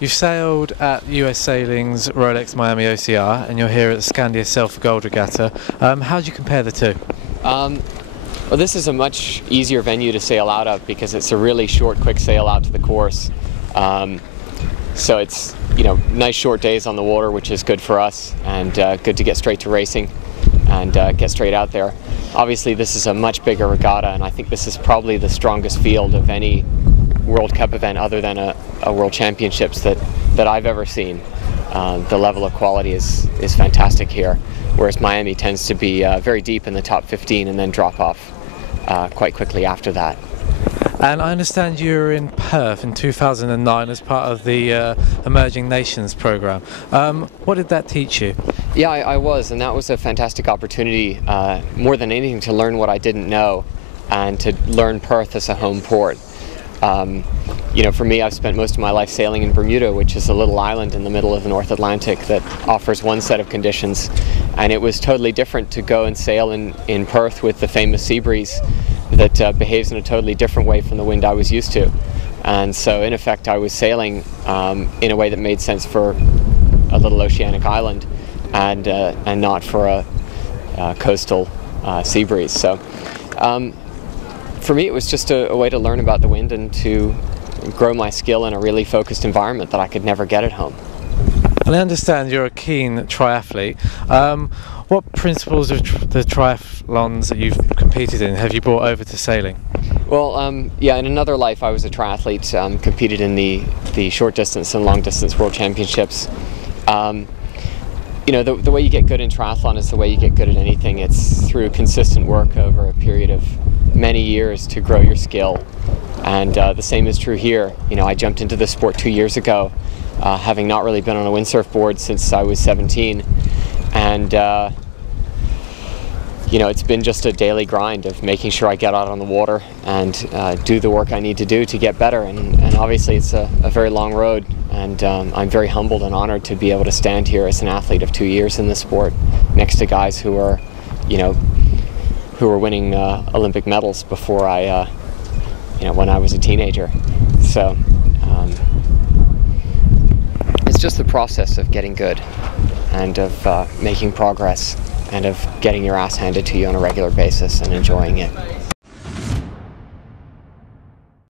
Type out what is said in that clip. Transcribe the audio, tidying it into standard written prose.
You've sailed at US Sailing's Rolex Miami OCR, and you're here at the Skandia Sail for Gold Regatta. How do you compare the two? Well, this is a much easier venue to sail out of because it's a really short, quick sail out to the course. So it's, nice short days on the water, which is good for us, and good to get straight to racing and get straight out there. Obviously, this is a much bigger regatta, and I think this is probably the strongest field of any World Cup event other than a World Championships that I've ever seen. The level of quality is fantastic here, whereas Miami tends to be very deep in the top 15 and then drop off quite quickly after that. And I understand you were in Perth in 2009 as part of the Emerging Nations program. What did that teach you? Yeah, I was, and that was a fantastic opportunity, more than anything, to learn what I didn't know and to learn Perth as a home port. For me, I've spent most of my life sailing in Bermuda, which is a little island in the middle of the North Atlantic that offers one set of conditions, and it was totally different to go and sail in Perth with the famous sea breeze that behaves in a totally different way from the wind I was used to. And so in effect I was sailing in a way that made sense for a little oceanic island and not for a coastal sea breeze. So for me, it was just a way to learn about the wind and to grow my skill in a really focused environment that I could never get at home. And I understand you're a keen triathlete. What principles of the triathlons that you've competed in have you brought over to sailing? Well, in another life I was a triathlete, competed in the short distance and long distance World Championships. The way you get good in triathlon is the way you get good at anything. It's through consistent work over a period of many years to grow your skill, and the same is true here. I jumped into this sport 2 years ago, having not really been on a windsurf board since I was 17, and it's been just a daily grind of making sure I get out on the water and do the work I need to do to get better, and obviously it's a very long road, and I'm very humbled and honored to be able to stand here as an athlete of 2 years in this sport next to guys who are winning Olympic medals before when I was a teenager. So it's just the process of getting good and of making progress and of getting your ass handed to you on a regular basis and enjoying it.